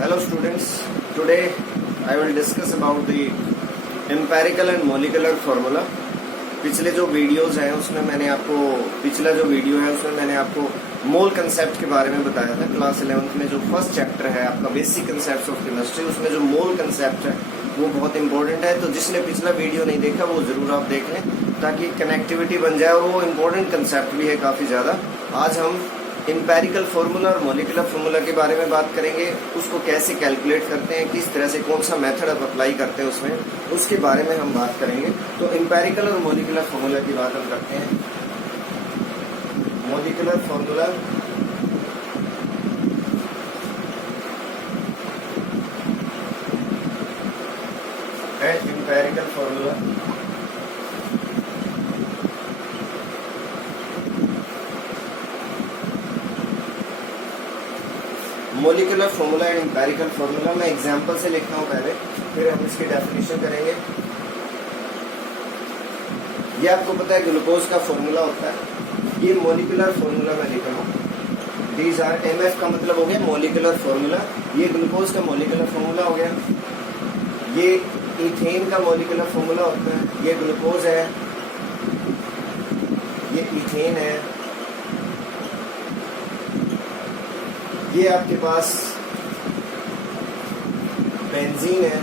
Hello students, today I will discuss about the empirical and molecular formula. पिछले जो videos हैं उसमें मैंने आपको पिछला जो वीडियो है उसमें मैंने आपको मोल कंसेप्ट के बारे में बताया था। क्लास 11th में जो फर्स्ट चैप्टर है आपका बेसिक कंसेप्ट ऑफ केमिस्ट्री, उसमें जो मोल कंसेप्ट है वो बहुत इंपॉर्टेंट है। तो जिसने पिछला वीडियो नहीं देखा वो जरूर आप देख लें ताकि कनेक्टिविटी बन जाए, और वो इम्पोर्टेंट कंसेप्ट भी है काफ़ी ज़्यादा। आज हम एम्पेरिकल फार्मूला और मॉलिक्यूलर फार्मूला के बारे में बात करेंगे, उसको कैसे कैलकुलेट करते हैं, किस तरह से कौन सा मेथड आप अप्लाई करते हैं उसमें, उसके बारे में हम बात करेंगे। तो एम्पेरिकल और मॉलिक्यूलर फार्मूला की बात हम करते हैं। Molecular formula and empirical formula. Molecular formula and empirical formula मैं एग्जांपल से लिखता हूँ पहले, फिर हम इसकी डेफिनेशन करेंगे। ये आपको पता है ग्लूकोज का फार्मूला होता है, ये मोलिकुलर फार्मूला मैं लिख रहा हूँ। डीज आर एमएफ का मतलब हो गया मोलिकुलर फार्मूला, ये ग्लूकोज का मोलिकुलर फार्मूला हो गया। ये इथेन का मोलिकुलर फार्मूला होता है, ये ग्लूकोज है, ये इथेन है, ये आपके पास बेंजीन है,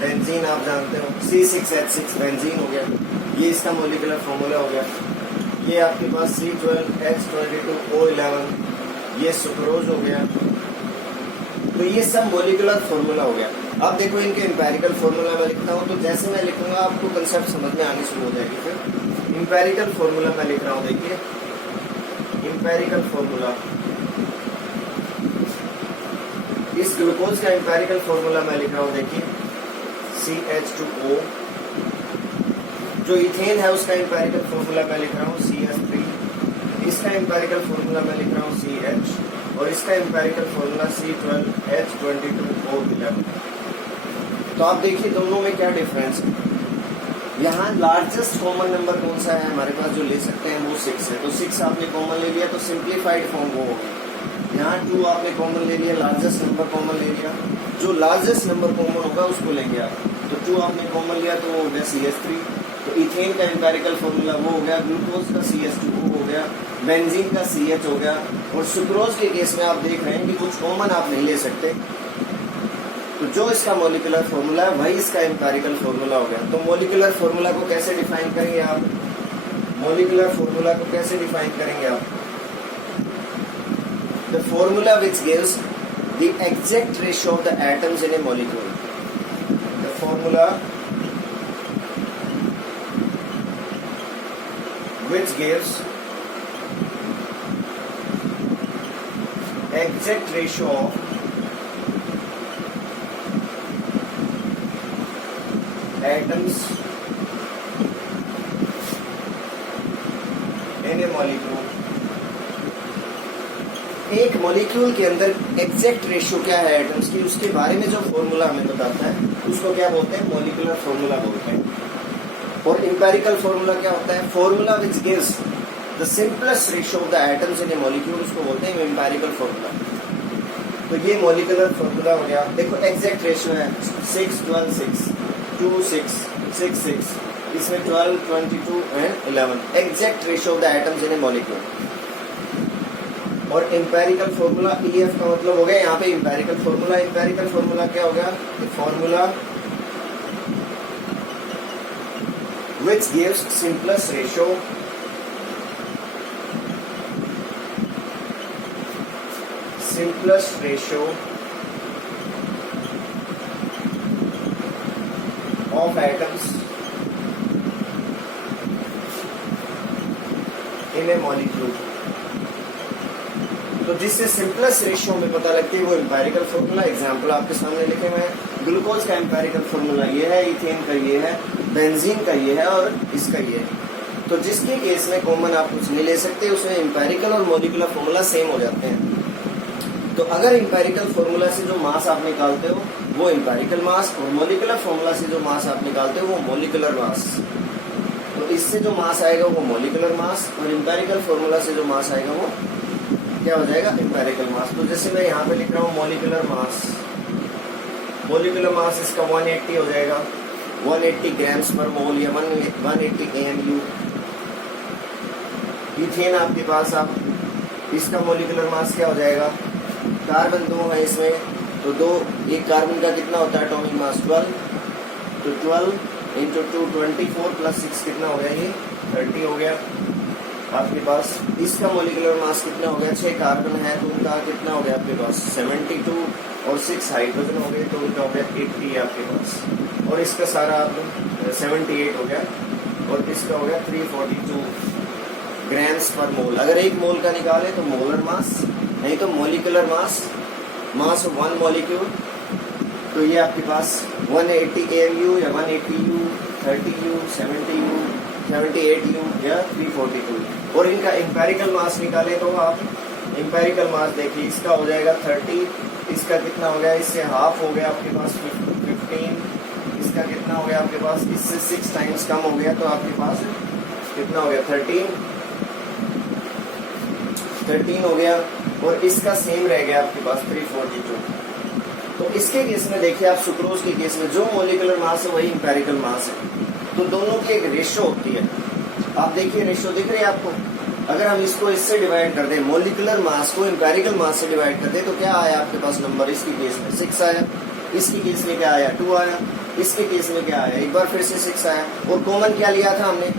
बेंजीन आप जानते हो C6H6 बेंजीन हो गया, ये इसका मोलिकुलर फार्मूला हो गया। ये आपके पास C12H22O11, ये सुक्रोज हो गया। तो ये सब मोलिकुलर फार्मूला हो गया। अब देखो इनके एम्पेरिकल फार्मूला मैं लिखता हूँ, तो जैसे मैं लिखूंगा आपको कंसेप्ट समझ में आनी शुरू हो जाएगी। फिर एम्पेरिकल फार्मूला मैं लिख रहा हूँ, देखिए एम्पेरिकल फार्मूला, इस ग्लूकोज का एम्पेरिकल फार्मूला मैं लिख रहा हूं, देखिए CH2O। जो इथेन है उसका एम्पेरिकल फार्मूला मैं लिख रहा हूं CH3, इसका एम्पेरिकल फार्मूला मैं लिख रहा हूं CH, और इसका एम्पेरिकल फार्मूला C12H22O11। तो आप देखिए दोनों में क्या डिफरेंस है। यहाँ लार्जेस्ट कॉमन नंबर कौन सा है हमारे पास जो ले सकते हैं, वो 6 है। तो 6 आपने कॉमन ले लिया तो सिंप्लीफाइड फॉर्म वो होगी। यहाँ 2 आपने कॉमन ले लिया, लार्जेस्ट नंबर कॉमन ले लिया, जो लार्जेस्ट नंबर कॉमन होगा उसको लेंगे आप। तो 2 आपने कॉमन लिया तो वो हो गया CH3। तो इथेन का एम्पेरिकल फॉर्मूला वो हो गया, ग्लूकोज का CH2O हो गया, बेंजीन का CH हो गया। और सुक्रोज के केस में आप देख रहे हैं कि कुछ कॉमन आप नहीं ले सकते, तो जो इसका मोलिकुलर फार्मूला है वही इसका एम्पेरिकल फार्मूला हो गया। तो मोलिकुलर फार्मूला को कैसे डिफाइन करेंगे आप, मोलिकुलर फार्मूला को कैसे डिफाइन करेंगे आप? The formula which gives the exact ratio of the atoms in A molecule. The formula which gives exact ratio of atoms in A molecule. एक मॉलिक्यूल के अंदर एग्जैक्ट रेशियो क्या है एटम्स की, उसके बारे में जो फॉर्मूला हमें बताता है उसको क्या बोलते हैं, मॉलिक्यूलर फॉर्मूला बोलते हैं। और एम्पेरिकल फॉर्मूला क्या होता है, formula which gives the simplest ratio of the atoms in A molecule, उसको बोलते हैं एम्पेरिकल फॉर्मूला। तो ये मॉलिक्यूलर फॉर्मूला हो गया। देखो एग्जैक्ट रेशियो है 6 12 6 2 6 6 6, इसमें 12 22 and 11, exact ratio of the atoms in A molecule. और एम्पेरिकल फार्मूला EF का मतलब हो गया यहाँ पे एम्पेरिकल फार्मूला। एम्पेरिकल फार्मूला क्या हो गया, formula which gives simplest ratio of atoms in A molecule. तो जिससे सिंपलेस्ट रेशियो में पता लगती है वो एम्पेरिकल फॉर्मूला। एग्जांपल आपके सामने लिखे हुए हैं। ग्लूकोज का एम्पेरिकल फॉर्मूला ये है, इथेन का ये है, बेंजीन का ये है और इसका ये है। तो जिसके केस में कॉमन आप कुछ नहीं ले सकते, उसमें एम्पेरिकल और मॉलिक्यूलर फॉर्मूला सेम हो जाते हैं। तो अगर एम्पेरिकल फॉर्मूला से जो मास आप निकालते हो वो एम्पेरिकल मास, और मॉलिक्यूलर फॉर्मूला से जो मास आप निकालते हो वो मॉलिक्यूलर मास। तो इससे जो मास आएगा वो मॉलिक्यूलर मास, और एम्पेरिकल फॉर्मूला से जो मास आएगा वो क्या हो जाएगा, एम्पेरिकल मास। तो जैसे मैं यहाँ पे लिख रहा हूँ मॉलिक्यूलर मास, मॉलिक्यूलर मास इसका 180 हो जाएगा, 180 ग्राम्स पर मोल या 180 AMU। इथेन आपके पास, आप इसका मॉलिक्यूलर मास क्या हो जाएगा, कार्बन 2 है इसमें, तो 2, एक कार्बन का कितना होता है एटॉमिक मास 12, तो 12 इंटू 2 24 प्लस 6 कितना हो गया, ये 30 हो गया आपके पास। इसका मॉलिक्यूलर मास कितना हो गया, 6 कार्बन है तो उनका कितना हो गया आपके पास 72 और 6 हाइड्रोजन हो गए तो उनका हो गया 80 आपके पास। और इसका सारा 78 हो गया और इसका हो गया 342 ग्राम्स पर मोल। अगर एक मोल का निकाले तो मोलर मास, नहीं तो molecular mass, mass of one molecule, तो ये आपके पास 180 AMU या 180U, 30U, 70U, 78U या 342। और इनका एम्पेरिकल मास निकाले तो आप एम्पेरिकल मास देखिए, इसका हो जाएगा 30, इसका कितना हो गया, इससे हाफ हो गया आपके पास 15, इसका कितना हो गया आपके पास, इससे 6 टाइम्स कम हो गया तो आपके पास कितना हो गया 13 हो गया। और इसका सेम रह गया आपके पास 342। तो इसके केस में देखिए आप, सुक्रोज के केस में जो मॉलिक्यूलर मास है वही एम्पेरिकल मास है, तो दोनों की एक रेशो होती है। आप देखिए रेशो दिख रही है आपको, अगर हम इसको इससे डिवाइड कर दें, मॉलिक्यूलर मास को एम्पेरिकल मास से डिवाइड कर दें तो क्या आया आपके पास नंबर, इसकी केस में 6 आया, इसकी केस में क्या आया 2 आया, इसके केस में क्या आया, एक बार फिर से 6 आया। और कॉमन क्या लिया था हमने,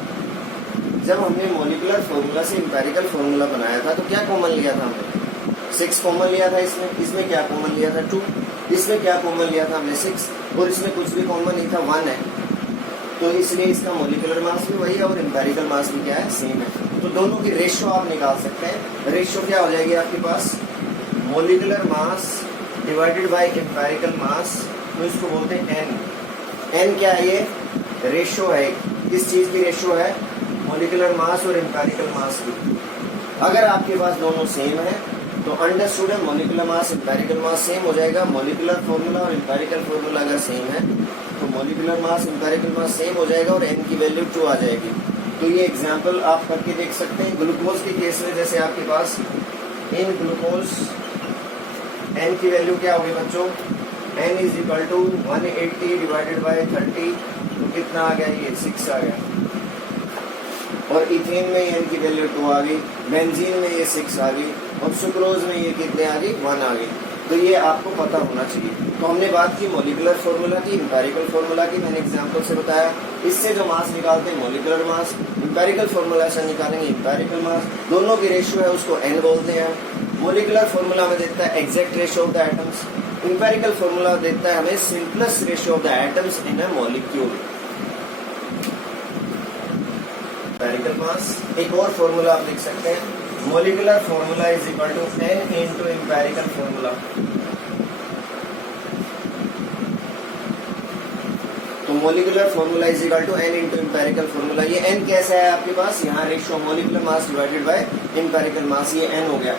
जब हमने मॉलिक्यूलर फॉर्मूला से एम्पेरिकल फॉर्मूला बनाया था तो क्या कॉमन लिया था हमने, 6 कॉमन लिया था इसमें क्या कॉमन लिया था 2, इसमें क्या कॉमन लिया था हमने 6, और इसमें कुछ भी कॉमन नहीं था 1 है, तो इसलिए इसका मॉलिक्यूलर मास भी वही है और एम्पेरिकल मास भी क्या है, सेम है। तो दोनों की रेशियो आप निकाल सकते हैं। रेशियो क्या हो जाएगी आपके पास, molecular mass divided by empirical mass, तो इसको बोलते हैं n। n क्या है, ये रेशियो है, किस चीज की रेशियो है, मॉलिक्यूलर मास और एम्पेरिकल मास की। अगर आपके पास दोनों सेम है तो अंडरस्टूड है, molecular mass empirical mass same हो जाएगा। मॉलिक्यूलर फॉर्मूला और एम्पेरिकल फॉर्मूला अगर सेम है तो molecular mass empirical mass same हो जाएगा और n की वैल्यू 2 आ जाएगी। तो ये एग्जांपल आप करके देख सकते हैं। ग्लूकोज के केस में जैसे आपके पास इन ग्लूकोज n की वैल्यू क्या होगी बच्चों, n is equal to 180 divided by 30, तो कितना आ गया, ये 6 आ गया। और इथेन में n की वैल्यू 2 आ गई, बेंजीन में ये 6 आ गई, और सुक्रोज में ये कितने आ गई, 1 आ गई। तो ये आपको पता होना चाहिए। तो हमने बात की मॉलिक्यूलर फॉर्मूला की, एम्पेरिकल फॉर्मूला की, मैंने एग्जांपल से बताया। इससे जो मास निकालते हैं मॉलिक्यूलर मास, एम्पेरिकल फॉर्मूला से निकालेंगे एम्पेरिकल मास, दोनों की रेशियो है उसको n बोलते हैं। मॉलिक्यूलर फॉर्मूला में देता है exact ratio of the atoms, empirical formula देता है हमें simplest ratio of the atoms in a molecule. Empirical mass, एक और फॉर्मूला आप लिख सकते हैं, molecular formula is equal to n into empirical formula. तो molecular formula is equal to n into empirical formula. ये n कैसा है आपके पास, यहाँ ratio molecular mass divided by empirical mass, ये n हो गया।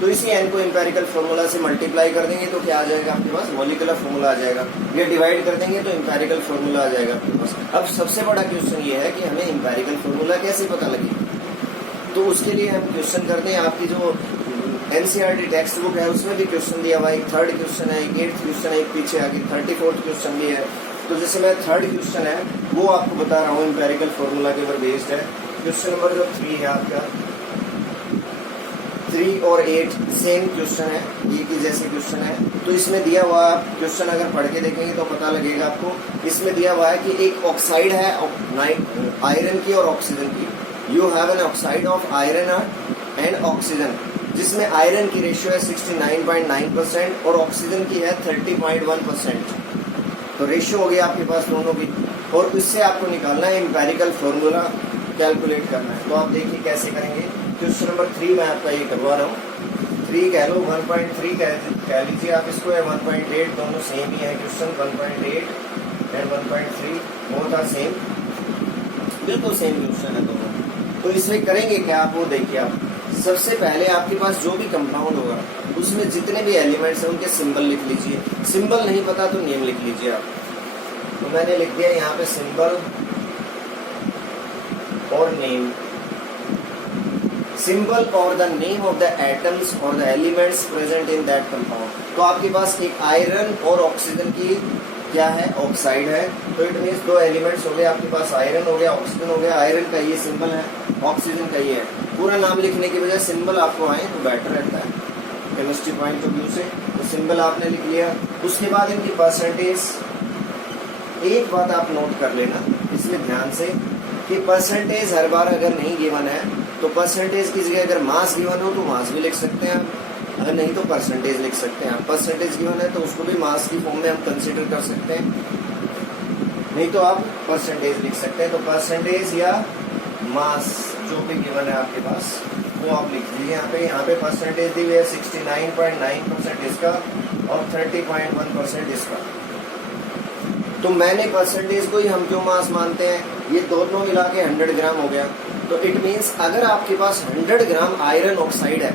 तो इसी n को एम्पेरिकल फॉर्मूला से मल्टीप्लाई कर देंगे तो क्या आ जाएगा आपके पास, मॉलिक्यूलर फॉर्मूला आ जाएगा। ये डिवाइड कर देंगे तो एम्पेरिकल फॉर्मूला आ जाएगा आपके पास। अब सबसे बड़ा क्वेश्चन ये है कि हमें एम्पेरिकल फॉर्मूला कैसे पता लगे। तो उसके लिए हम क्वेश्चन करते हैं, आपकी जो NCERT टेक्स्ट बुक है उसमें भी क्वेश्चन दिया हुआ है, एक 3rd क्वेश्चन है, एक 8th क्वेश्चन है, एक पीछे आगे 34th क्वेश्चन भी है। तो जैसे मैं 3rd क्वेश्चन है वो आपको बता रहा हूँ, एम्पेरिकल फॉर्मूला के ऊपर बेस्ड है। क्वेश्चन नंबर जो 3 है आपका, 3 और 8 सेम क्वेश्चन है, ये की जैसे क्वेश्चन है। तो इसमें दिया हुआ क्वेश्चन अगर पढ़ के देखेंगे तो पता लगेगा आपको। इसमें दिया हुआ है कि एक ऑक्साइड है आयरन की और ऑक्सीजन की, you have an oxide of iron and oxygen, जिसमें आयरन की रेशियो है 69.9% और ऑक्सीजन की है 30.1%। तो रेशियो हो गया आपके पास दोनों की, और इससे आपको निकालना है एम्पेरिकल फॉर्मूला, कैलकुलेट करना है। तो आप देखिए कैसे करेंगे। क्वेश्चन नंबर 3 मैं आपका ये करवा रहा हूँ, 3 कह लो, 1.3 कह लीजिए आप इसको, है 1.8, दोनों सेम ही है question. 1.8 and 1.3 both are same, बिल्कुल सेम क्वेश्चन है दोनों। तो इसमें करेंगे क्या आप वो देखिए। आप सबसे पहले आपके पास जो भी कंपाउंड होगा उसमें जितने भी एलिमेंट्स हैं उनके सिंबल लिख लीजिए। सिंबल नहीं पता तो नेम लिख लीजिए आप। तो मैंने लिख दिया यहाँ पे सिंबल और नेम। सिंबल और the name of the atoms और the elements present in that compound. तो आपके पास एक आयरन और ऑक्सीजन की क्या है, ऑक्साइड है। तो इट मीन्स दो एलिमेंट्स हो गए आपके पास, आयरन हो गया, ऑक्सीजन हो गया। आयरन का ये सिंबल है, ऑक्सीजन का ये है। पूरा नाम लिखने की बजाय सिंबल आपको आए तो बेटर रहता है केमिस्ट्री पॉइंट ऑफ व्यू से। तो सिंबल आपने लिख लिया। उसके बाद इनकी परसेंटेज, एक बात आप नोट कर लेना इसमें ध्यान से कि परसेंटेज हर बार अगर नहीं गिवन है तो परसेंटेज की जगह अगर मास गिवन हो तो मास भी लिख सकते हैं, अगर नहीं तो परसेंटेज लिख सकते हैं। परसेंटेज गिवन है तो उसको भी मास की फॉर्म में हम कंसीडर कर सकते हैं, नहीं तो आप परसेंटेज लिख सकते हैं। तो परसेंटेज या मास जो भी गिवन है आपके पास वो आप लिख दीजिए। यहाँ पे परसेंटेज दी हुई है 69.9% इसका और 30.1% इसका। तो मैंने परसेंटेज को ही हम क्यों मास मानते हैं, ये दोनों मिला के 100 ग्राम हो गया। तो इट मीन्स अगर आपके पास 100 ग्राम आयरन ऑक्साइड है,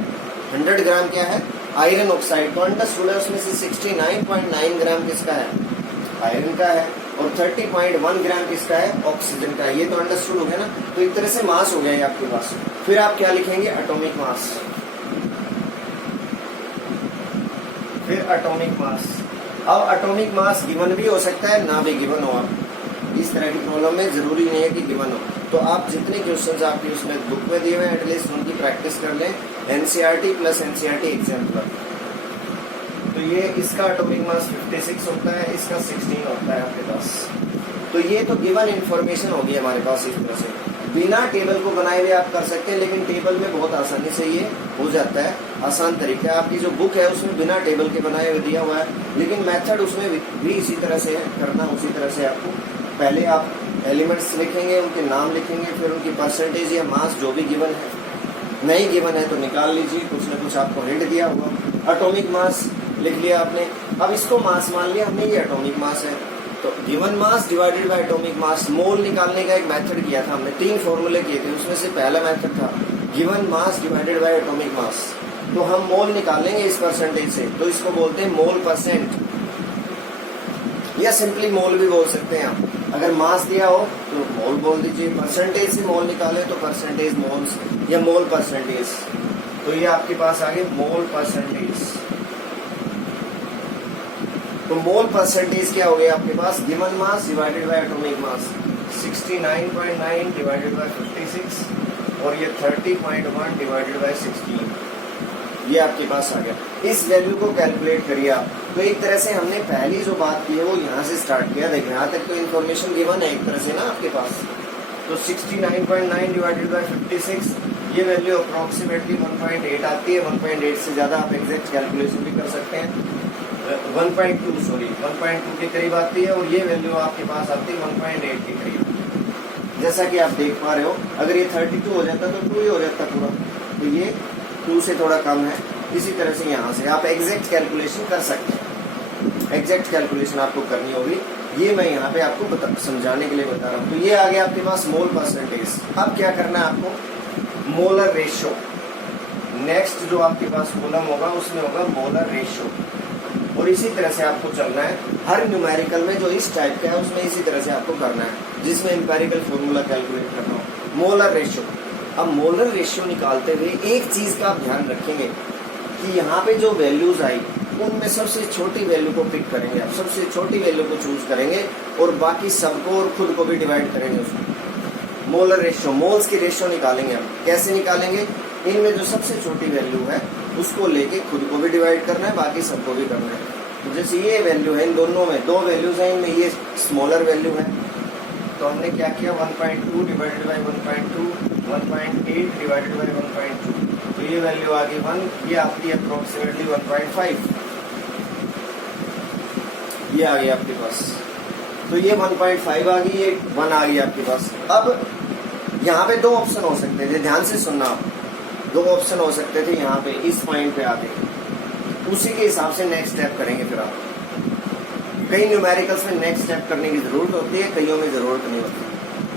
100 ग्राम क्या है, आयरन ऑक्साइड, तो अंडरस्टूड है उसमें से 69.9 ग्राम किसका है, आयरन का है, और 30.1 ग्राम किसका है, ऑक्सीजन का है। ये तो अंडरस्टूड हो गया ना। तो एक तरह से मास हो गया ये आपके पास। फिर आप क्या लिखेंगे, एटॉमिक मास। फिर एटॉमिक मास। अब एटॉमिक मास गिवन भी हो सकता है, ना भी गिवन हो। आप इस तरह की प्रॉब्लम में जरूरी नहीं है कि गिवन हो। तो आप जितने क्वेश्चंस आपकी उसमें बुक में दिए हुए हैं एटलीस्ट उनकी प्रैक्टिस कर लें, एनसीईआरटी प्लस एनसीईआरटी एग्जाम्पल। तो ये इसका एटॉमिक मास 56 होता है, इसका 16 होता है आपके पास। तो ये तो गिवन इन्फॉर्मेशन होगी हमारे पास। इस तरह से बिना टेबल को बनाए हुए आप कर सकते हैं, लेकिन टेबल में बहुत आसानी से ये हो जाता है। आसान तरीका है, आपकी जो बुक है उसमें बिना टेबल के बनाए हुए दिया हुआ है, लेकिन मेथड उसमें भी इसी तरह से है करना। उसी तरह से आपको पहले आप एलिमेंट्स लिखेंगे, उनके नाम लिखेंगे, फिर उनकी परसेंटेज या मास जो भी गिवन है, नहीं गिवन है तो निकाल लीजिए, कुछ ना कुछ आपको हिंट दिया होगा। एटॉमिक मास लिख लिया आपने, अब इसको मास मान लिया हमने, ये एटॉमिक मास है। तो given mass divided by atomic mass. Mole निकालने का एक मेथड किया था हमने, 3 फॉर्मूले किए थे, उसमें से पहला मेथड था given mass divided by atomic मास। तो हम मोल निकालेंगे इस परसेंटेज से, तो इसको बोलते हैं मोल परसेंट, या सिंपली मोल भी बोल सकते हैं आप। अगर मास दिया हो तो मोल बोल दीजिए, परसेंटेज से मोल निकाले तो परसेंटेज मोल्स या मोल परसेंटेज। तो ये आपके पास आ गए मोल परसेंटेज। तो मोल परसेंटेज क्या हो गया आपके पास, given mass divided by atomic mass, 69.9 divided by 56 और ये 30.1 डिवाइडेड बाय 16, ये आपके पास आ गया। इस वैल्यू को कैलकुलेट करिए आप। तो एक तरह से हमने पहली जो बात की है वो यहाँ से स्टार्ट किया। देखिए यहाँ तक तो इन्फॉर्मेशन गिवन है एक तरह से ना आपके पास। तो 69.9 डिवाइडेड बाय 56, ये वैल्यू अप्रोक्सीमेटली 1.8 आती है। 1.8 से ज्यादा आप एग्जैक्ट कैलकुलेशन भी कर सकते हैं। 1.2 के करीब आती है, और ये वैल्यू आपके पास आती है 1.8 के करीब। जैसा कि आप देख पा रहे हो, अगर ये 32 हो जाता तो 2 ही हो जाता पूरा, तो ये 2 से थोड़ा कम है। इसी तरह से यहाँ से आप एग्जैक्ट कैलकुलेशन कर सकते हैं। एग्जैक्ट कैलकुलेशन आपको करनी होगी, ये मैं यहाँ पे आपको समझाने के लिए बता रहा हूँ। तो ये आ गया आपके पास मोल परसेंटेज। अब क्या करना है आपको, मोलर रेशियो। नेक्स्ट जो आपके पास कॉलम होगा उसमें होगा मोलर रेशियो, और इसी तरह से आपको चलना है। हर न्यूमेरिकल में जो इस टाइप का है उसमें इसी तरह से आपको करना है, जिसमें एम्पेरिकल फॉर्मूला कैलकुलेट करना हो। Molar ratio. अब मोलर रेशियो निकालते हुए एक चीज का आप ध्यान रखेंगे कि यहाँ पे जो वैल्यूज आई उनमें सबसे छोटी वैल्यू को पिक करेंगे आप, सबसे छोटी वैल्यू को चूज करेंगे और बाकी सबको और खुद को भी डिवाइड करेंगे उसमें। मोलर रेशियो, मोल्स की रेशियो निकालेंगे हम। कैसे निकालेंगे, इनमें जो सबसे छोटी वैल्यू है उसको लेके खुद को भी डिवाइड करना है, बाकी सबको भी करना है। तो जैसे ये वैल्यू है, इन दोनों में 2 वैल्यूज है, इनमें ये स्मॉलर वैल्यू है, तो हमने क्या किया 1.2 डिवाइडेड बाई 1.2, 1.8 डिवाइडेड बाई 1.2, तो ये वैल्यू आ गई 1, ये आपकी अप्रोक्सीमेटली 1.5, ये आ गई आपके पास। तो ये 1.5 आ गई, ये 1 आ गई आपके पास। अब यहाँ पे 2 ऑप्शन हो सकते थे, ध्यान से सुनना आप। 2 ऑप्शन हो सकते थे यहाँ पे, इस पॉइंट पे आके, उसी के हिसाब से नेक्स्ट स्टेप करेंगे। फिर आप कई न्यूमेरिकल्स में नेक्स्ट स्टेप करने की जरूरत होती है, कईयों में जरूरत नहीं होती।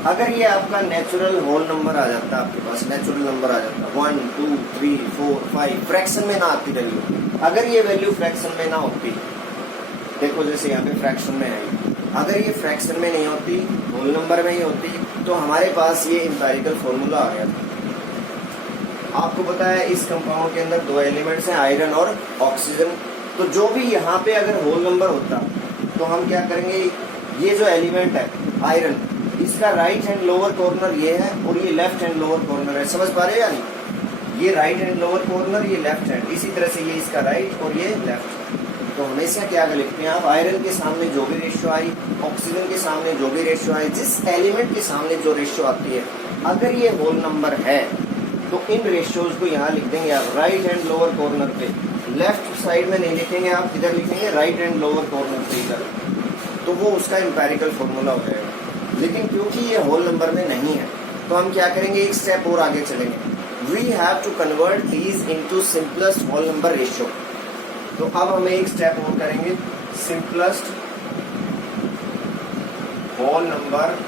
अगर ये आपका नेचुरल होल नंबर आ जाता, आपके पास नेचुरल नंबर आ जाता 1 2 3 4 5, फ्रैक्शन में ना आती वैल्यू, अगर ये वैल्यू फ्रैक्शन में ना होती, देखो जैसे यहाँ पे फ्रैक्शन में आई, अगर ये फ्रैक्शन में नहीं होती, होल नंबर में ही होती, तो हमारे पास ये एम्पेरिकल फॉर्मूला आ गया था। आपको पता है इस कंपाउंड के अंदर दो एलिमेंट्स हैं, आयरन और ऑक्सीजन। तो जो भी यहाँ पे अगर होल नंबर होता तो हम क्या करेंगे, ये जो एलिमेंट है आयरन, इसका राइट हैंड लोअर कॉर्नर ये है और ये लेफ्ट हैंड लोअर कॉर्नर है, समझ पा रहे हैं या नहीं? ये राइट हैंड लोअर कॉर्नर, ये लेफ्ट हैंड, इसी तरह से ये इसका राइट और ये लेफ्ट। तो हमेशा क्या लिखते हैं आप, आयरन के सामने जो भी रेशियो आई, ऑक्सीजन के सामने जो भी रेशियो आई, जिस एलिमेंट के सामने जो रेशियो आती है, अगर ये होल नंबर है तो इन रेशियोज को यहाँ लिख देंगे आप राइट हैंड लोअर कॉर्नर पे। लेफ्ट साइड में नहीं लिखेंगे आप, इधर लिखेंगे राइट हैंड लोअर कॉर्नर पे इधर, तो वो उसका एम्पेरिकल फॉर्मूला हो जाएगा। लेकिन क्योंकि ये होल नंबर में नहीं है तो हम क्या करेंगे, एक स्टेप और आगे चलेंगे। We have to convert these into simplest whole number ratio. तो अब हमें एक स्टेप और करेंगे, simplest whole number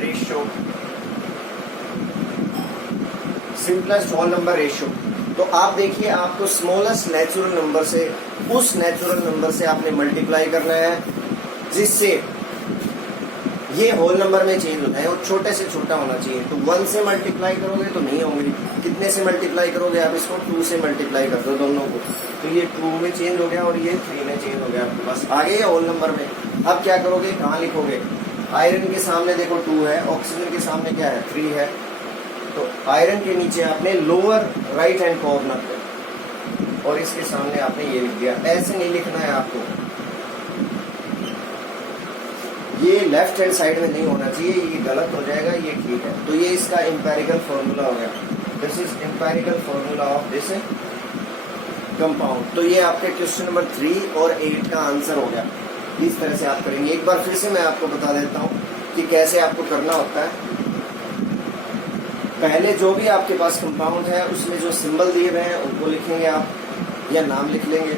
ratio. Simplest whole number ratio, तो आप देखिए आपको स्मॉलेस्ट नेचुरल नंबर से उस नेचुरल नंबर से आपने मल्टीप्लाई करना है जिससे ये होल नंबर में चेंज होता है और छोटे से छोटा होना चाहिए। तो 1 से मल्टीप्लाई करोगे तो नहीं होंगे, कितने से मल्टीप्लाई करोगे आप इसको, 2 से मल्टीप्लाई कर दो दोनों को, तो ये 2 में चेंज हो गया और ये 3 में चेंज हो गया आपके पास, आ गए होल नंबर में। अब क्या करोगे, कहाँ लिखोगे, आयरन के सामने देखो 2 है, ऑक्सीजन के सामने क्या है 3 है, तो आयरन के नीचे आपने लोअर राइट हैंड कॉर्नर पे और इसके सामने आपने ये लिख दिया। ऐसे नहीं लिखना है आपको, ये लेफ्ट हैंड साइड में नहीं होना चाहिए, ये गलत हो जाएगा, ये ठीक है। तो ये इसका एम्पेरिकल फॉर्मूला हो गया, this is empirical formula of this compound. तो ये आपके क्वेश्चन नंबर 3 और 8 का आंसर हो गया। इस तरह से आप करेंगे। एक बार फिर से मैं आपको बता देता हूँ कि कैसे आपको करना होता है। पहले जो भी आपके पास कंपाउंड है उसमें जो सिंबल दिए हुए हैं उनको लिखेंगे आप, या नाम लिख लेंगे,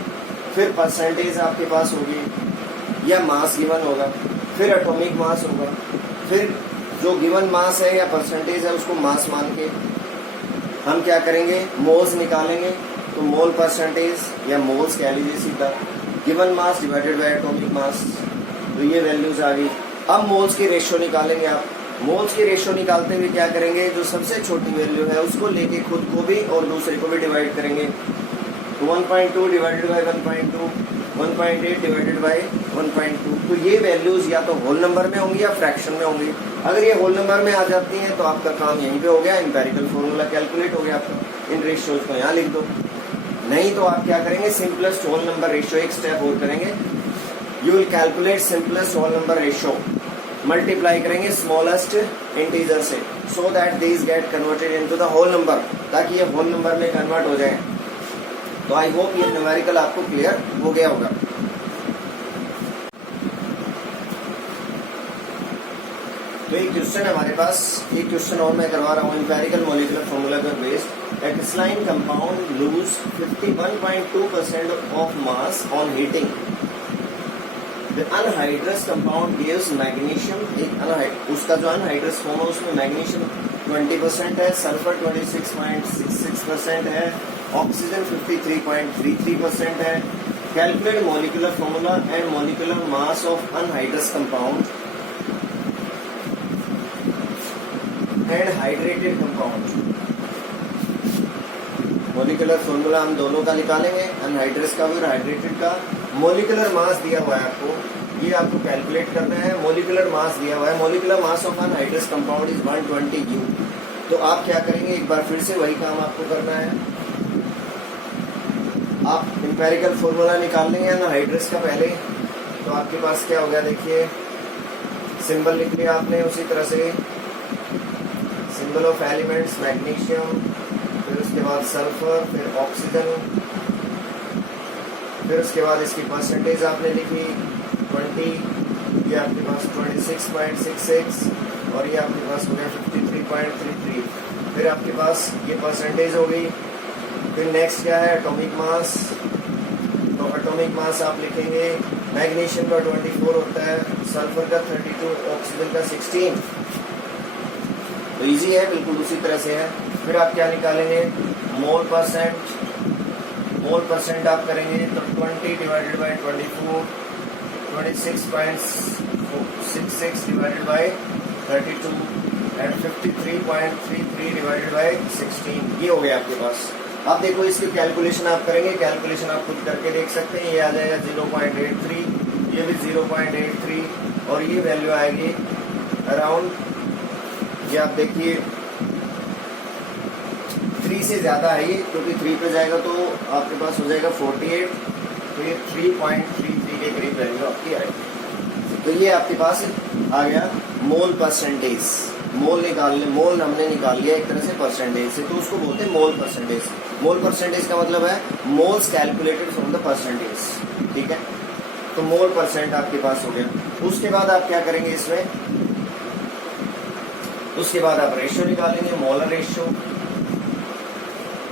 फिर परसेंटेज आपके पास होगी या मास गिवन होगा, फिर एटॉमिक मास होगा, फिर जो गिवन मास है या परसेंटेज है उसको मास मान के हम क्या करेंगे, मोल्स निकालेंगे। तो मोल परसेंटेज या मोल्स कह लीजिए सीधा, given mass divided by atomic मास, तो ये वैल्यूज आ गई। अब मोल्स की रेशियो निकालेंगे आप। मोल्स की रेशियो निकालते हुए क्या करेंगे, जो सबसे छोटी वैल्यू है उसको लेके खुद को भी और दूसरे को भी डिवाइड करेंगे। तो 1.2 डिवाइडेड बाय 1.2, 1.8 डिवाइडेड बाय 1.2। तो ये वैल्यूज या तो होल नंबर में होंगी या फ्रैक्शन में होंगी। अगर ये होल नंबर में आ जाती हैं तो आपका काम यहीं पे हो गया, एम्पेरिकल फॉर्मूला कैलकुलेट हो गया आपका। इन रेशियोज को यहाँ लिख दो। नहीं तो आप क्या करेंगे, सिंपलेस्ट होल नंबर रेशियो, एक स्टेप और करेंगे। You will calculate simplest whole number ratio, multiply करेंगे स्मॉलेस्ट इंटीजर से, so that these get converted into the whole number, ताकि ये होल नंबर में कन्वर्ट हो जाए। तो आई होप ये न्यूमेरिकल आपको क्लियर हो गया होगा। तो एक क्वेश्चन है हमारे पास, एक क्वेश्चन और मैं करवा रहा हूँ। एम्पेरिकल मॉलिक्यूलर फॉर्मूला पर based, a crystalline compound lose 51.2% of mass on heating. The anhydrous compound gives magnesium, उसका जो anhydrous फॉर्म है उसमें मैग्नीशियम 20% है, सल्फर 26.66% है, ऑक्सीजन 53.33% है। Calculate molecular formula and molecular mass of anhydrous compound and hydrated compound. Molecular formula हम दोनों का निकालेंगे, अनहाइड्रस का भी और हाइड्रेटेड का। मॉलिक्यूलर मास दिया हुआ है आपको, ये आपको कैलकुलेट करना है। मॉलिक्यूलर मास दिया हुआ है, molecular mass of anhydrous compound is 120 U। तो आप क्या करेंगे, एक बार फिर से वही काम आपको करना है। आप एम्पेरिकल फॉर्मूला निकाल लेंगे अनहाइड्रस का पहले। तो आपके पास क्या हो गया, देखिए सिंबल लिख लिया आपने, उसी तरह से सिंबल ऑफ एलिमेंट्स मैग्नीशियम, फिर उसके बाद सल्फर, फिर ऑक्सीजन, फिर उसके बाद इसकी परसेंटेज आपने लिखी 20, ये आपके पास 26.66 और ये आपके पास हो गया 53.33। फिर आपके पास ये परसेंटेज हो गई। फिर नेक्स्ट क्या है, एटॉमिक मास। तो एटॉमिक मास आप लिखेंगे, मैग्नीशियम का 24 होता है, सल्फर का 32, ऑक्सीजन का 16। तो इजी है, बिल्कुल उसी तरह से है। फिर आप क्या निकालेंगे, मोल परसेंट। मोल परसेंट आप करेंगे तो 20 divided by 24, 26.66 divided by 32, at 53.33 divided by 16, ये हो गया आपके पास। अब देखो इसकी कैलकुलेशन आप करेंगे, कैलकुलेशन आप खुद करके देख सकते हैं। ये आ जाएगा 0.83, ये भी 0.83 और ये वैल्यू आएगी अराउंड, ये आप देखिए 3 से ज्यादा है ये, क्योंकि 3 पे जाएगा तो आपके पास हो जाएगा 48, तो ये 3.33 के करीब वैल्यू आपकी आएगी। तो ये आपके पास आ गया मोल परसेंटेज। मोल निकालने, मोल हमने निकाल लिया एक तरह से परसेंटेज से, तो उसको बोलते हैं मोल परसेंटेज। मोल परसेंटेज का मतलब है moles calculated from the percentage, ठीक है। तो मोल परसेंट आपके पास हो गया। उसके बाद आप क्या करेंगे इसमें, उसके बाद आप रेशियो निकालेंगे, मोलर रेशियो।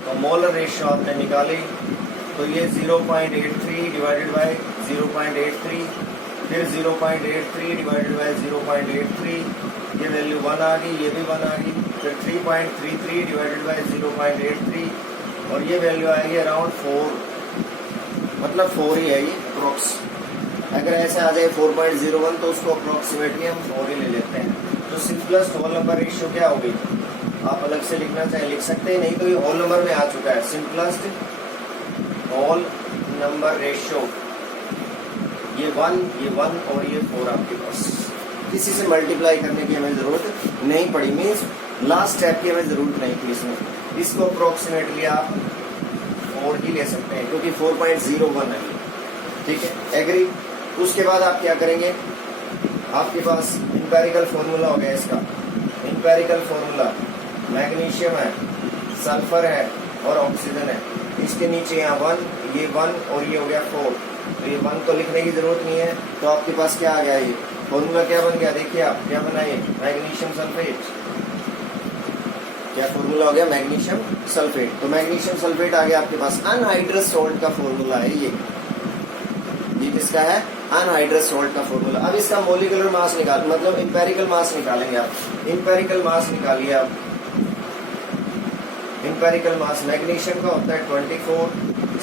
तो मोलर रेशियो आपने निकाली, तो ये 0.83 डिवाइडेड बाय 0.83, फिर 0.83 डिवाइडेड बाय 0.83, ये वैल्यू 1 आ गई, ये भी 1 आ गई, फिर 3.33 डिवाइडेड बाय 0.83 और ये वैल्यू आएगी अराउंड 4, मतलब 4 ही है ये अप्रोक्स। अगर ऐसे आ जाए 4.01 तो उसको अप्रोक्सीमेटली हम 4 ही ले लेते हैं। तो सिंपलेस्ट होल नंबर रेशियो क्या होगी, आप अलग से लिखना चाहे लिख सकते हैं, नहीं तो ये होल नंबर में आ चुका है। सिंपलेस्ट होल नंबर रेशियो, ये 1 और ये 4 आपके पास। किसी से मल्टीप्लाई करने की हमें जरूरत नहीं पड़ी, मीन्स लास्ट स्टेप की हमें जरूरत नहीं थी इसमें। इसको अप्रोक्सीमेटली आप 4 ही ले सकते हैं, क्योंकि 4.01 है, ठीक है, एग्री। उसके बाद आप क्या करेंगे, आपके पास इंपेरिकल फॉर्मूला हो गया इसका। इंपेरिकल फॉर्मूला, मैग्नीशियम है, सल्फर है और ऑक्सीजन है। इसके नीचे यहाँ 1, ये 1 और ये हो गया 4, तो ये 1 तो लिखने की जरूरत नहीं है। तो आपके पास क्या आ गया, ये फॉर्मूला क्या बन गया, देखिए आप क्या बनाइए, मैग्नीशियम सल्फेट। क्या फॉर्मूला हो गया, मैग्नीशियम सल्फेट। तो मैग्नीशियम सल्फेट आ गया आपके पास। अनहाइड्रस सॉल्ट का फॉर्मूला है ये किसका है, अनहाइड्रस सॉल्ट का फॉर्मूला। अब इसका मोलिकुलर मास निकाल, मतलब इंपेरिकल मास निकालेंगे आप। इंपेरिकल मास निकालिए आप। इंपेरिकल मास मैग्नीशियम का होता है 24,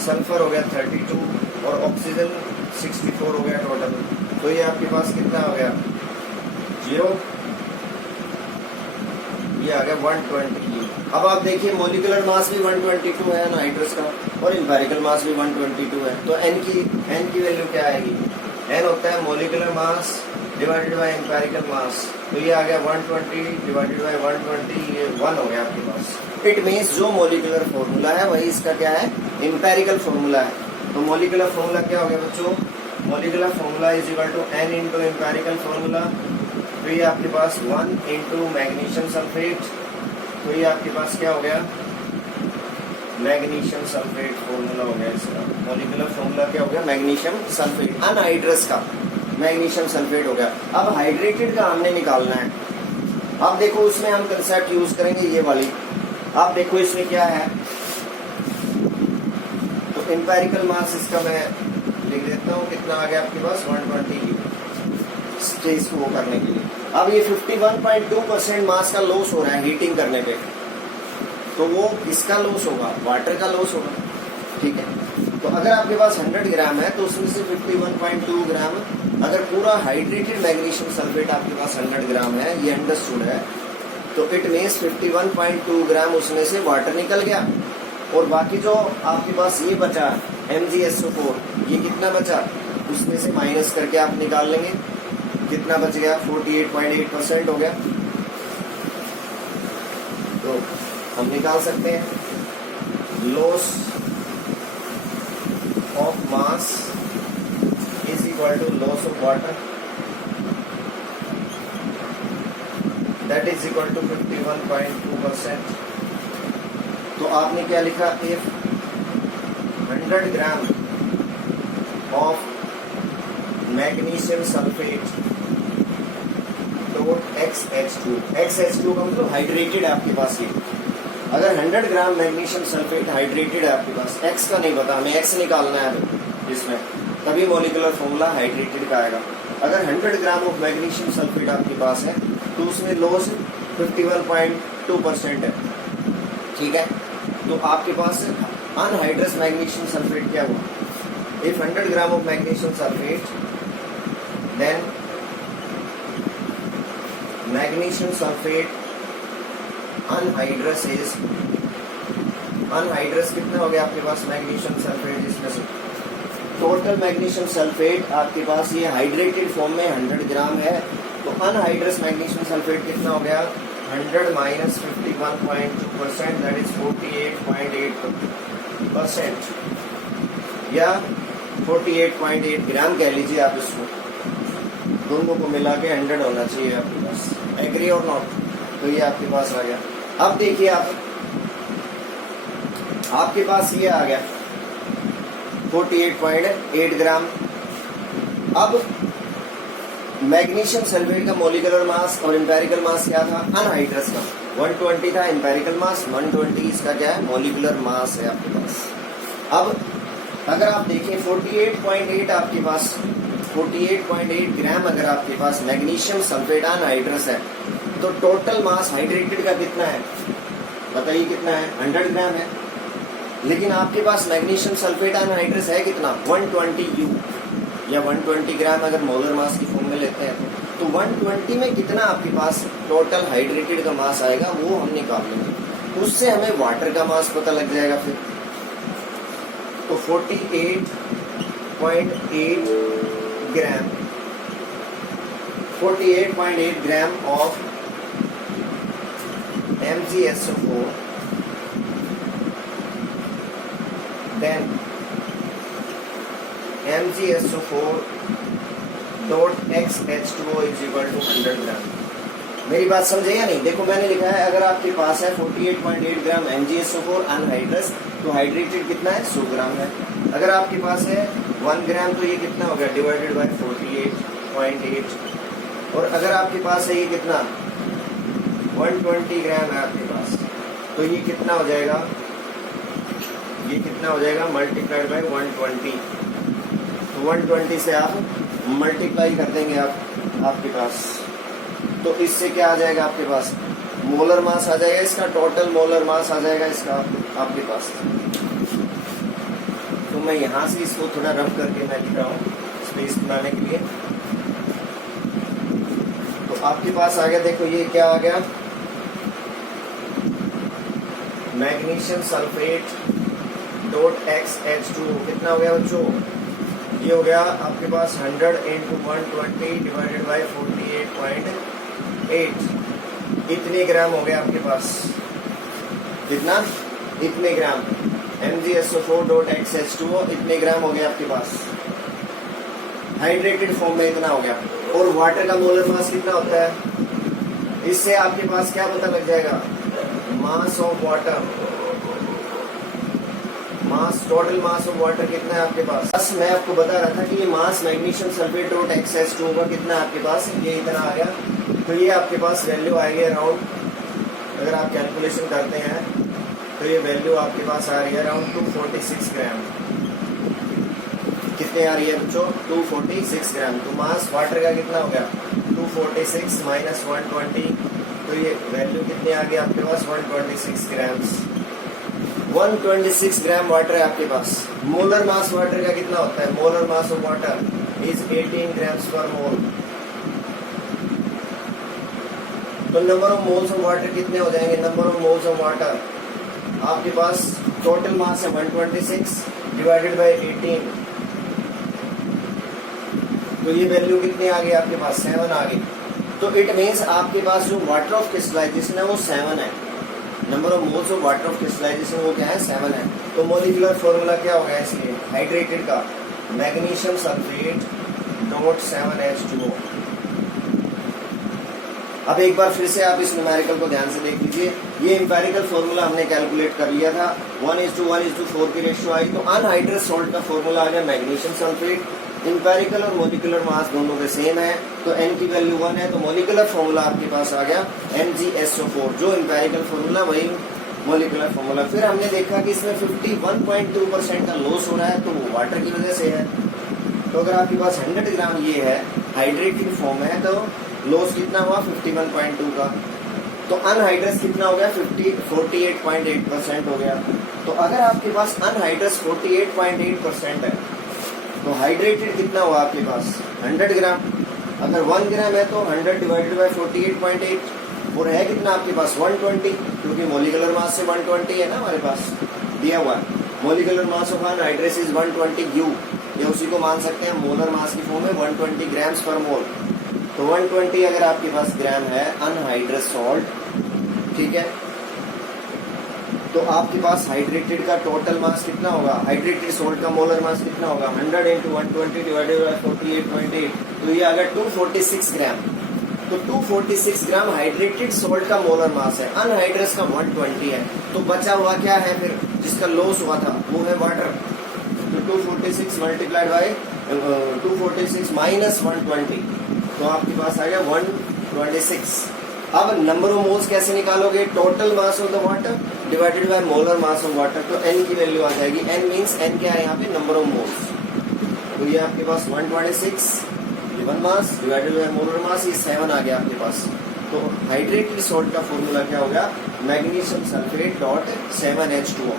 सल्फर हो गया 32 और ऑक्सीजन 64 हो गया टोटल। तो ये आपके पास कितना हो गया, 0, ये आ गया 120। अब आप देखिए मोलिकुलर मास भी 122 है अनहाइड्रस का, और इंपेरिकल मास भी 122 है। तो एन की वैल्यू क्या आएगी, एन होता है molecular mass divided by empirical mass. तो ये आ गया 120 डिवाइडेड बाय 120, ये 1 हो गया आपके पास। इट मीन्स जो मोलिकुलर फॉर्मूला है वही इसका क्या है, इंपेरिकल फॉर्मूला है। तो मोलिकुलर फॉर्मूला क्या हो गया बच्चों, molecular formula is equal to n into empirical formula. तो ये आपके पास 1 इंटू मैग्नीशियम सल्फेट, तो ये आपके पास क्या हो गया, मैग्नीशियम सल्फेट फॉर्मूला हो गया इसका। मोलिकुलर फॉर्मूला क्या हो गया, मैग्नीशियम सल्फेट, अनहाइड्रस का मैग्नीशियम सल्फेट हो गया। अब हाइड्रेटेड का हमने निकालना है। अब देखो उसमें हम कंसेप्ट यूज करेंगे ये वाली। आप देखो इसमें क्या है, तो इंपेरिकल मास इसका मैं लिख देता हूँ, कितना आ गया आपके पास 120 स्टेज को वो करने के लिए। अब ये 51.2% मास का लॉस हो रहा है हीटिंग करने पे, तो वो किसका लॉस होगा, वाटर का लॉस होगा, ठीक है। तो अगर आपके पास 100 ग्राम है तो उसमें से 51.2 ग्राम, अगर पूरा हाइड्रेटेड मैग्नीशियम सल्फेट आपके पास 100 ग्राम है, ये अंडरस्टूड है, तो इट मीन्स 51.2 ग्राम उसमें से वाटर निकल गया, और बाकी जो आपके पास ये बचा MgSO4, ये कितना बचा, उसमें से माइनस करके आप निकाल लेंगे, कितना बच गया 48.8% हो गया। तो हम निकाल सकते हैं loss of mass is equal to loss of water, that is equal to 51.2%। तो आपने क्या लिखा, if 100 gram of magnesium sulphate dot XH2, XH2 का मतलब हाइड्रेटेड है आपके पास। ये अगर 100 ग्राम मैग्नीशियम सल्फेट हाइड्रेटेड है आपके पास, X का नहीं पता, हमें X निकालना है इसमें, तभी मॉलिक्यूलर फॉर्मूला हाइड्रेटेड का आएगा। अगर 100 ग्राम ऑफ मैग्नीशियम सल्फेट आपके पास है तो उसमें लॉस 51.2% है, ठीक है। तो आपके पास अनहाइड्रस मैग्नीशियम सल्फेट क्या हुआ, if 100 gram of magnesium sulphate then magnesium sulfate anhydrous is, anhydrous कितना हो गया आपके पास मैग्नीशियम सल्फेट, इसमें से टोटल मैग्नीशियम सल्फेट आपके पास ये हाइड्रेटेड फॉर्म में 100 ग्राम है, तो अनहाइड्रस मैग्नीशियम सल्फेट कितना हो गया 100 माइनस 51.2%, दैट इज 48.8% या 48.8 ग्राम कह लीजिए आप इसको, दोनों को मिला के 100 होना चाहिए आपके पास, एग्री और नॉट। तो ये आपके पास आ गया। अब देखिए आपके पास ये आ गया 48.8 ग्राम। अब मैग्नीशियम सल्फेट का मॉलिक्यूलर मास और एम्पेरिकल मास क्या था अनहाइड्रस का 120 था, एम्पेरिकल मास 120 इसका क्या है मॉलिक्यूलर मास है आपके पास। अब अगर आप देखें 48.8 आपके पास 48.8 ग्राम अगर आपके पास मैग्नीशियम सल्फेट अनहाइड्रस है, तो टोटल मास हाइड्रेटेड का कितना है बताइए, कितना है 100 ग्राम है, लेकिन आपके पास मैग्नीशियम सल्फेट अनहाइड्रस है कितना 120 U या 120 ग्राम अगर मोलर मास की फॉर्म में लेते हैं तो 120 में कितना आपके पास टोटल हाइड्रेटेड का मास आएगा वो हम निकाल लेंगे, उससे हमें वाटर का मास पता लग जाएगा। फिर तो 48.8 gram 48.8 gram of MgSO4 then MgSO4 dot XH2O is equal to 100 gram. मेरी बात समझे या नहीं? देखो मैंने लिखा है अगर आपके पास है 48.8 ग्राम MgSO4 अनहाइड्रस तो हाइड्रेटेड कितना है 100 ग्राम है। अगर आपके पास है 1 ग्राम तो ये कितना हो गया डिवाइडेड बाय 48.8, और अगर आपके पास है ये कितना 120 ग्राम है आपके पास तो ये कितना हो जाएगा, ये कितना हो जाएगा मल्टीप्लाइड बाय 120, तो 120 से आप मल्टीप्लाई कर देंगे आपके पास, तो इससे क्या आ जाएगा आपके पास मोलर मास आ जाएगा, इसका टोटल मोलर मास आ जाएगा इसका आपके पास। तो मैं यहाँ से इसको थोड़ा रफ करके मैं लिख रहा हूँ स्पेस बनाने के लिए। तो आपके पास आ गया, देखो ये क्या आ गया मैग्नीशियम सल्फेट डॉट XH2 कितना हो गया बच्चों, ये हो गया आपके पास 100 इंटू 120 डिवाइडेड बाई 48.8, इतने ग्राम हो गया आपके पास, कितना इतने ग्राम MgSO4 डॉट XH2O इतने ग्राम हो गया आपके पास हाइड्रेटेड फॉर्म में, इतना हो गया। और वाटर का मोलर मास कितना होता है, इससे आपके पास क्या पता लग जाएगा mass of water, mass total mass of water कितना है आपके पास। बस मैं आपको बता रहा था कि ये मास मैग्नीशियम सल्फेट डॉट XH2O का कितना है आपके पास, ये इतना आ गया, तो ये आपके पास वैल्यू आएगी अराउंड, अगर आप कैलकुलेशन करते हैं तो ये वैल्यू आपके पास आ रही है अराउंड 246 ग्राम, कितने आ रही है बच्चों 246 ग्राम। तो मास वाटर का कितना हो गया 246 माइनस 120, तो ये वैल्यू कितनी आ गई आपके पास 126 ग्राम, 126 ग्राम वाटर है आपके पास। मोलर मास वाटर का कितना होता है, molar mass of water is 18 grams पर मोल, तो number of moles of water कितने हो जाएंगे, number of moles of water आपके पास टोटल मास है 126 डिवाइडेड बाय 18, तो ये वैल्यू कितनी आ गई आपके पास 7 आ गई। तो इट मीन्स आपके पास जो वाटर ऑफ क्रिस्टलाइजेशन है वो 7 है, number of moles of water of crystallization वो क्या है 7 है। तो मॉलिक्यूलर फॉर्मूला क्या होगा इसलिए हाइड्रेटेड का मैग्नीशियम सल्फेट डॉट 7H2O। अब एक बार फिर से आप इस न्यूमेरिकल को ध्यान से देख लीजिए, ये एम्पेरिकल फॉर्मूला हमने कैलकुलेट कर लिया था 1:1:4 की रेशियो आई, तो अनहाइड्रस सॉल्ट का फॉर्मूला आ गया मैग्नीशियम सल्फेट, एम्पेरिकल और मॉलिक्यूलर मास दोनों के सेम है, तो n की वैल्यू 1 है, तो मॉलिक्यूलर फॉर्मूला आपके पास आ गया MgSO4, जो एम्पेरिकल फॉर्मूला वही मॉलिक्यूलर फॉर्मूला। फिर हमने देखा कि इसमें 51.2% का लॉस हो रहा है, तो वो वाटर की वजह से है। तो अगर आपके पास 100 ग्राम ये है हाइड्रेटेड फॉर्म है, तो लॉस कितना हुआ 51.2 का, तो अनहाइड्रस कितना हो गया 48.8% हो गया। तो अगर आपके पास अनहाइड्रस 48.8% है तो हाइड्रेटेड कितना हुआ आपके पास 100 ग्राम, अगर 1 ग्राम है तो 100 डिवाइडेड बाय 48.8, और है कितना आपके पास 120, क्योंकि मोलिकुलर मास से 120 है ना हमारे पास दिया हुआ है। Molecular mass of anhydrous is 120 U, या उसी को मान सकते हैं मोलर मास की फॉर्म में 120 ग्राम्स पर मोल। तो 120 अगर आपके पास ग्राम है अनहाइड्रस सॉल्ट, ठीक है, तो आपके पास हाइड्रेटेड का टोटल मास कितना होगा, हाइड्रेटेड सॉल्ट का मोलर मास कितना होगा 100 × 120 डिवाइडेड बाय 48.8, तो ये अगर 246 ग्राम, तो 246 ग्राम हाइड्रेटेड सॉल्ट का मोलर मास है, अनहाइड्रस का 120 है। तो बचा हुआ क्या है फिर, जिसका लॉस हुआ था वो है वाटर। तो 246 मल्टीप्लाइड बाय 246 माइनस 120, तो आपके पास आ गया 126। अब नंबर ऑफ मोल्स कैसे निकालोगे, total mass of the water divided by molar mass of water, तो n की वैल्यू आ जाएगी, n मींस n क्या है यहाँ पे, नंबर ऑफ मोल्स। तो ये आपके पास 126 given mass divided by molar mass, ये 7 आ गया आपके पास। तो हाइड्रेटेड सॉल्ट का फॉर्मूला क्या हो गया, मैग्नीशियम सल्फेट डॉट 7H2O।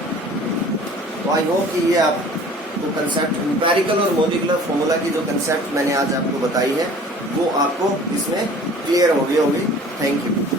तो आई होप कि ये आपको कंसेप्ट इंपेरिकल और मोलिकुलर फॉर्मूला की जो कंसेप्ट मैंने आज आपको बताई है वो आपको इसमें क्लियर हो गई होगी। Thank you.